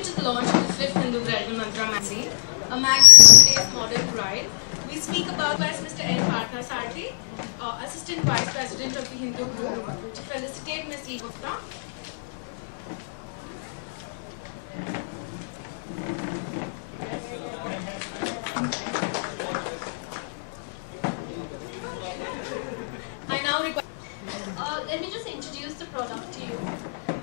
you to the launch of the 5th Hindu Bridal Mantra magazine, a magazine that today's modern bride. We speak about Mr. N. Parthasarathy, Assistant Vice President of the Hindu Group, to felicitate Ms. E. Gupta. I now request. Let me just introduce the product to you.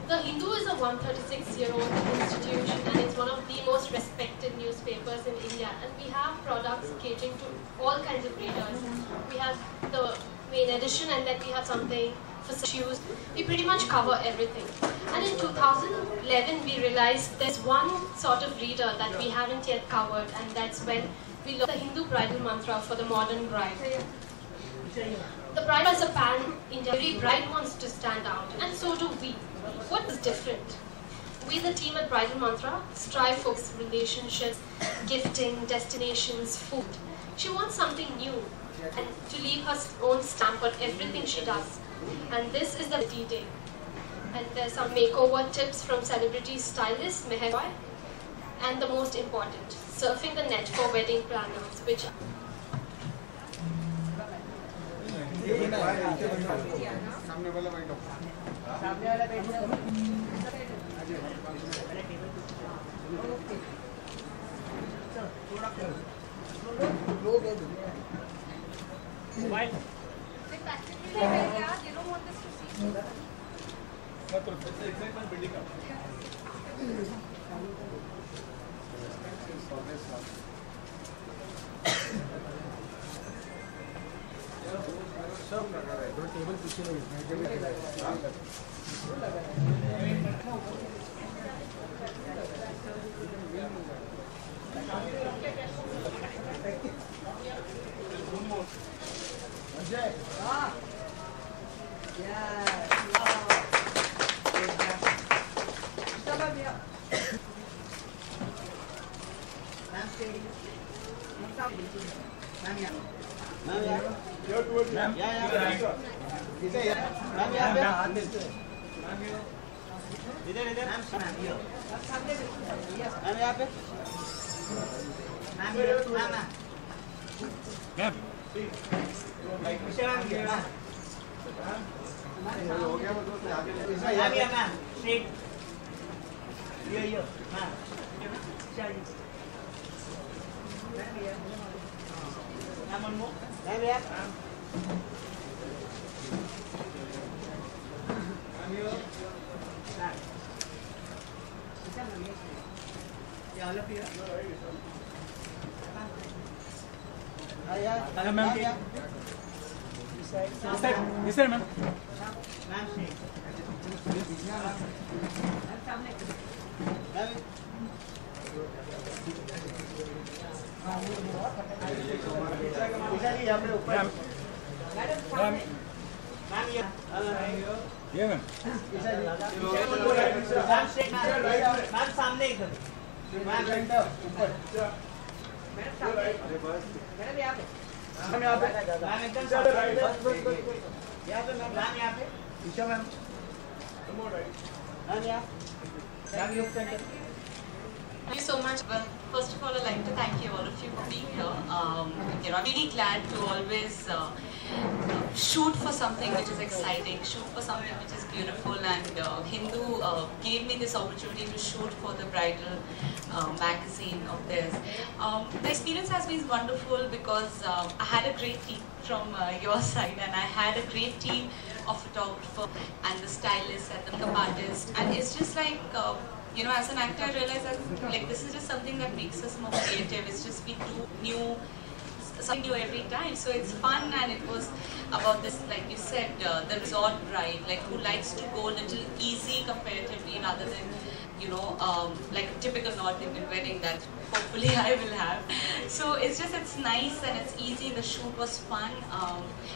The Hindu is a 136-year-old institution and it's one of the most respected newspapers in India. And we have products catering to all kinds of readers. We have the main edition and then we have something for shoes. We pretty much cover everything. And in 2011 we realized there's one sort of reader that we haven't yet covered, and that's when we launched the Hindu Bridal Mantra for the modern bride. The bride is a pan-India. Every bride wants to stand out, and so do we. What is different? We, the team at Bridal Mantra, strive for relationships, gifting, destinations, food. She wants something new and to leave her own stamp on everything she does. And this is the detail. And there's some makeover tips from celebrity stylist Meher Roy. And the most important, surfing the net for wedding planners, which Thank you so much. Well, first of all, I'd like to thank you, all of you, for being here. I'm really glad to always shoot for something which is exciting, shoot for something which is beautiful, and Hindu gave me this opportunity to shoot for the bridal magazine of theirs. The experience has been wonderful because I had a great team from your side, and I had a great team of photographer and the stylist and the makeup artist, and it's just like as an actor, I realized that this is just something that makes us more creative. It's just we do something new every time, so it's fun. And it was about this, like you said, the resort bride, who likes to go a little easy comparatively, rather than like a typical North Indian wedding that hopefully I will have. So it's nice and it's easy. The shoot was fun.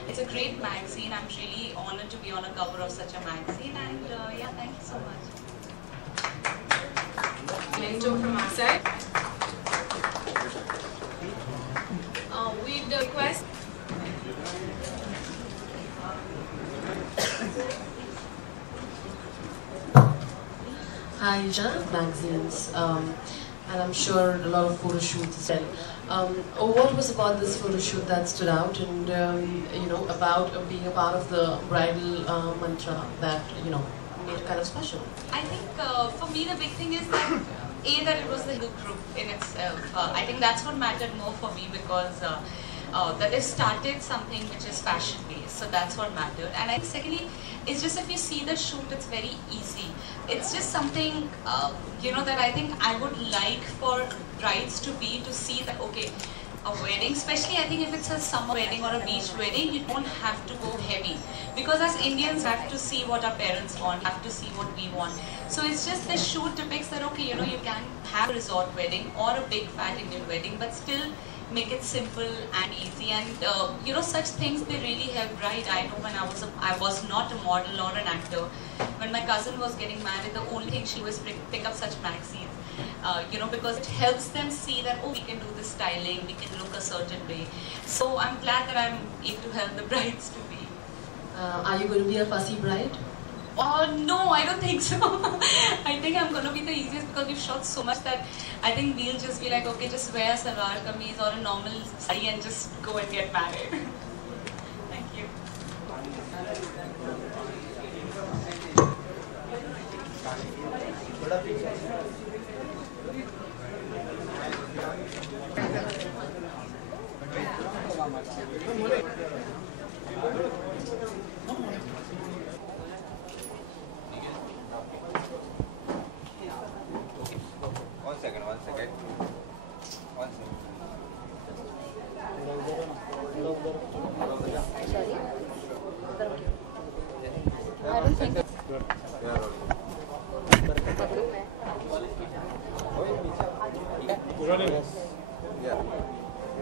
It's a great magazine. I'm really honored to be on a cover of such a magazine, and yeah, thank you so much. Intro from our side. We'd request Hi, Isha, magazines, and I'm sure a lot of photo shoots as well. What was about this photo shoot that stood out, and about being a part of the bridal mantra that made it kind of special? I think for me the big thing is that that it was the Hindu group in itself. I think that's what mattered more for me because that they started something which is fashion based, so that's what mattered. And I think secondly, it's just if you see the shoot, it's very easy. It's just something that I think I would like for brides to see that okay. A wedding, especially I think if it's a summer wedding or a beach wedding, you don't have to go heavy. Because as Indians, we have to see what our parents want, have to see what we want. So it's just the shoot depicts that, okay, you can have a resort wedding or a big fat Indian wedding, but still make it simple and easy. And, such things, they really help bride. I know when I was not a model or an actor, when my cousin was getting married, the only thing she was pick up such magazines. Because it helps them see that, oh, we can do this styling, we can look a certain way. So I'm glad that I'm able to help the brides to be. Are you going to be a fussy bride? No, I don't think so. I think I'm going to be the easiest because we've shot so much that I think we'll just be like, okay, just wear a salwar kameez or a normal sari and just go and get married. Thank you. One second. Sorry? I don't think so.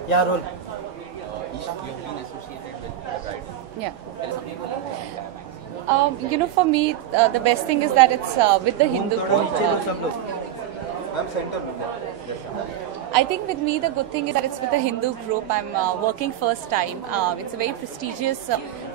Yeah, roll. You've been associated with the bride. Yeah. For me, the best thing is that it's with the Hindu group. I'm center. I think with me, the good thing is that it's with the Hindu group. I'm working first time. It's a very prestigious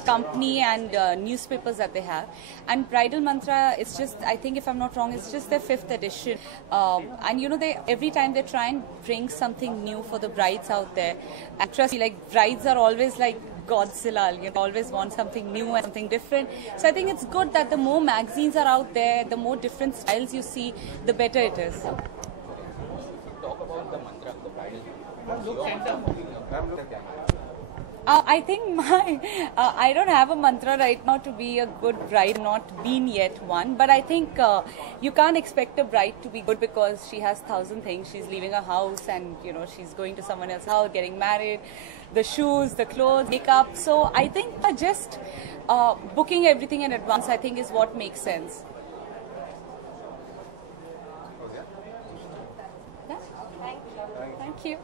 company and newspapers that they have. And Bridal Mantra, it's just, I think if I'm not wrong, it's just their 5th edition. They every time they try and bring something new for the brides out there. And trust me, like brides are always like Godzilla, always want something new and something different. So I think it's good that the more magazines are out there, the more different styles you see, the better it is. Talk about the mantra, the bridal. I think I don't have a mantra right now to be a good bride, not been yet one, but I think you can't expect a bride to be good because she has 1,000 things. She's leaving her house and, she's going to someone else's house, getting married, the shoes, the clothes, makeup. So I think just booking everything in advance, I think is what makes sense. Yeah. Thank you.